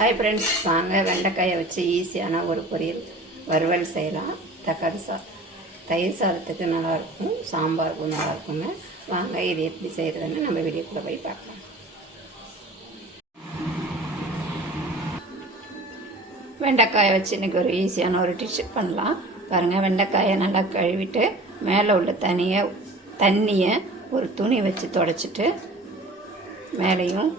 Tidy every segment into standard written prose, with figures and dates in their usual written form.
Hi friends, வாங்க வெண்டைக்காயை வச்சு ஈஸியான ஒரு பொரியல் வறுவல் செய்யலாம். தக்காளி தயிர் சாதத்துக்கு நல்லாயிருக்கும், சாம்பாருக்கும் நல்லாயிருக்குங்க. வாங்க இது எப்படி செய்கிறதுன்னு நம்ம வீடியோக்குள்ளே போய் பார்க்கலாம். வெண்டைக்காயை வச்சு இன்றைக்கி ஒரு ஈஸியான ஒரு டிஷ் பண்ணலாம். பாருங்கள், வெண்டைக்காயை நல்லா கழுவிட்டு மேலே உள்ள தண்ணியை ஒரு துணி வச்சு தொடச்சிட்டு மேலேயும்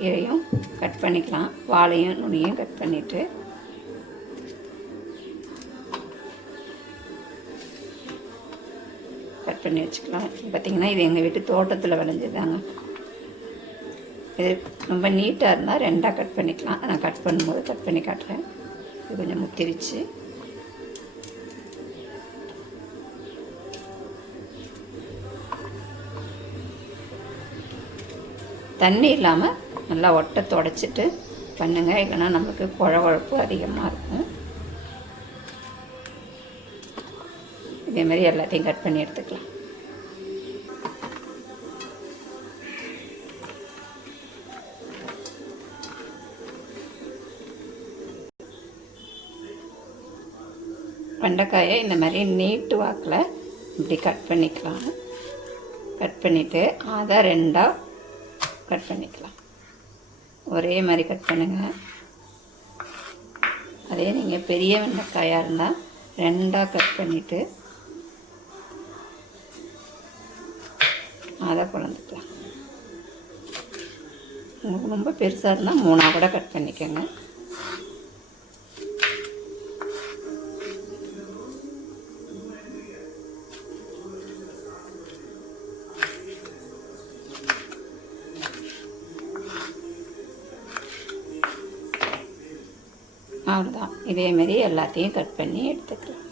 கீரையும் கட் பண்ணிக்கலாம். வாழையும் நுனியும் கட் பண்ணிவிட்டு கட் பண்ணி வச்சுக்கலாம். பார்த்திங்கன்னா இது எங்கள் வீட்டு தோட்டத்தில் விளைஞ்சதாங்க. இது ரொம்ப நீட்டாக இருந்தால் ரெண்டாக கட் பண்ணிக்கலாம். நான் கட் பண்ணும்போது கட் பண்ணி காட்டுறேன். இது கொஞ்சம் முத்திரிச்சு தண்ணி இல்லாமல் நல்லா ஒட்டை தொடச்சிட்டு பண்ணுங்கள், இல்லைன்னா நமக்கு குழப்பு அதிகமாக இருக்கும். இதேமாதிரி எல்லாத்தையும் கட் பண்ணி எடுத்துக்கலாம். வெண்டைக்காயை இந்த மாதிரி நீட்டு வாக்கில் இப்படி கட் பண்ணிக்கலாம். கட் பண்ணிவிட்டு அதை ரெண்டாக கட் பண்ணிக்கலாம். ஒரே மாதிரி கட் பண்ணுங்கள். அதே நீங்கள் பெரிய வெண்டைக்காயாக இருந்தால் ரெண்டாக கட் பண்ணிவிட்டு அதை குழந்துக்கலாம். உங்களுக்கு ரொம்ப பெருசாக இருந்தால் மூணாக கூட கட் பண்ணிக்கோங்க. அவ்வளோதான். இதேமாரி எல்லாத்தையும் கட் பண்ணி எடுத்துக்கலாம்.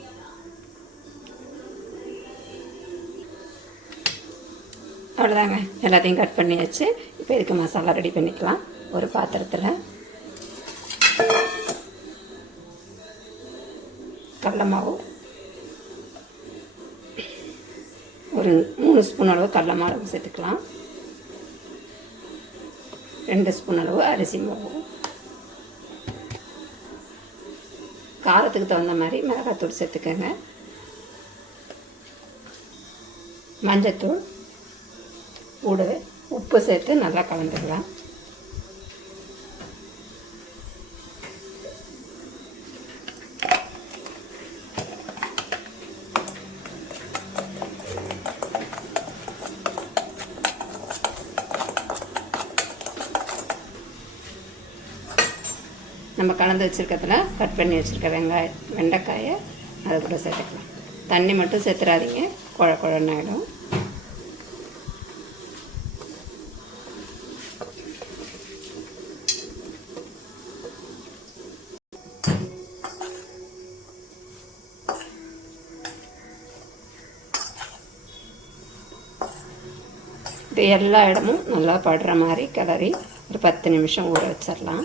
அவ்வளோதாங்க, எல்லாத்தையும் கட் பண்ணியாச்சு. இப்போ இதுக்கு மசாலா ரெடி பண்ணிக்கலாம். ஒரு பாத்திரத்தில் கடலை மாவு ஒரு 3 ஸ்பூன் அளவு கடலை மாவு சேர்த்துக்கலாம். 2 ஸ்பூன் அளவு அரிசி மாவு, காரத்துக்கு தகுந்த மாதிரி மிளகாத்தூள் சேர்த்துக்கோங்க. மஞ்சத்தூள், கூடவே உப்பு சேர்த்து நல்லா கலந்துக்கலாம். நம்ம கலந்து வச்சுருக்கிறதுல கட் பண்ணி வச்சுருக்க வெண்டைக்காயை அது கூட சேர்த்துக்கலாம். தண்ணி மட்டும் சேர்த்துறாதீங்க, குழன்னு ஆகிடும். இது எல்லா இடமும் நல்லா படுற மாதிரி கிளறி ஒரு 10 நிமிஷம் ஊற வச்சிடலாம்.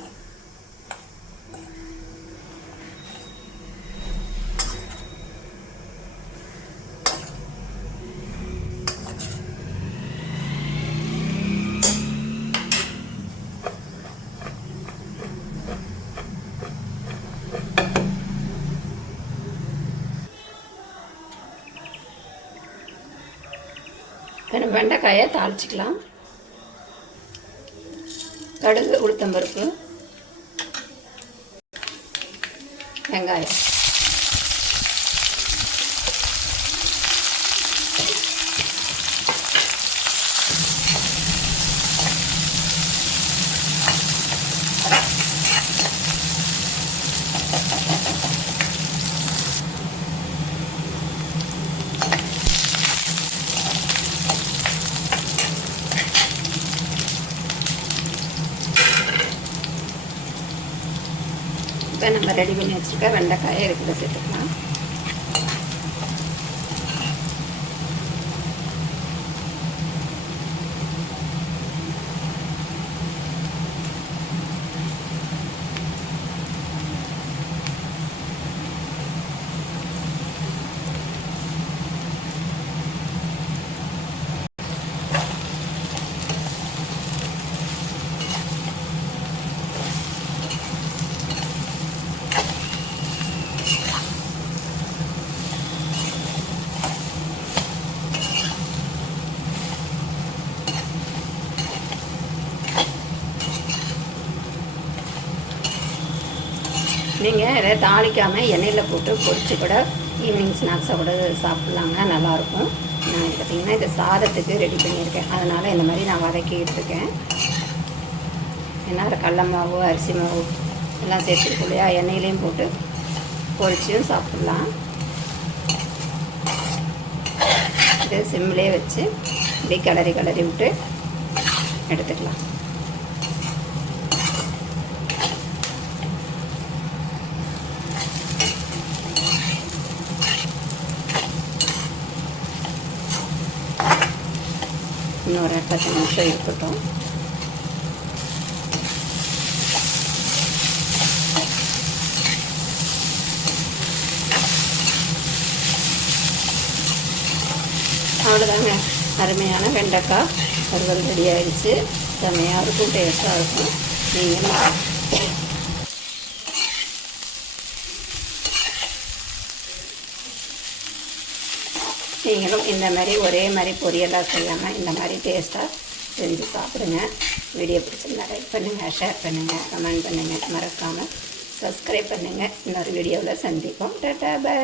வெண்டைக்காயை தாளிச்சிக்கலாம். கடுகு, உளுத்தம்பருப்பு, வெங்காயம், இப்போ நம்ம ரெடி பண்ணி வச்சுருக்க வெண்டைக்காயை இதுக்குள்ள சேர்த்துக்கலாம். நீங்கள் இதை தாளிக்காமல் எண்ணெயில் போட்டு பொரிச்சு கூட ஈவினிங் ஸ்நாக்ஸை கூட சாப்பிட்லாங்க, நல்லாயிருக்கும். நான் பார்த்திங்கன்னா இந்த சாதத்துக்கு ரெடி பண்ணியிருக்கேன், அதனால் இந்த மாதிரி நான் வதக்கிட்டு இருக்கேன். ஏன்னா அதை கடல மாவு அரிசி மாவு எல்லாம் சேர்த்துருக்கு இல்லையா, எண்ணெயிலையும் போட்டு பொரிச்சியும் சாப்பிட்லாம். இது சிம்மிலே வச்சு இப்படி கிளறி விட்டு எடுத்துக்கலாம். இன்னொரு 10 நிமிஷம் இருக்கட்டும். அவ்வளோதாங்க, அருமையான வெண்டைக்காய் வறுவல் ரெடி ஆகிடுச்சு. செம்மையாக இருக்கும், டேஸ்ட்டாக இருக்கும். நீங்களும் இந்த மாதிரி ஒரே மாதிரி பொரியலாக செய்யாமல் இந்த மாதிரி டேஸ்ட்டாக செஞ்சு சாப்பிடுங்க. வீடியோ பிடிச்சிருந்தா லைக் பண்ணுங்கள், ஷேர் பண்ணுங்கள், கமெண்ட் பண்ணுங்கள், மறக்காமல் சப்ஸ்கிரைப் பண்ணுங்கள். இன்னொரு வீடியோவில் சந்திப்போம். டாடா, பை.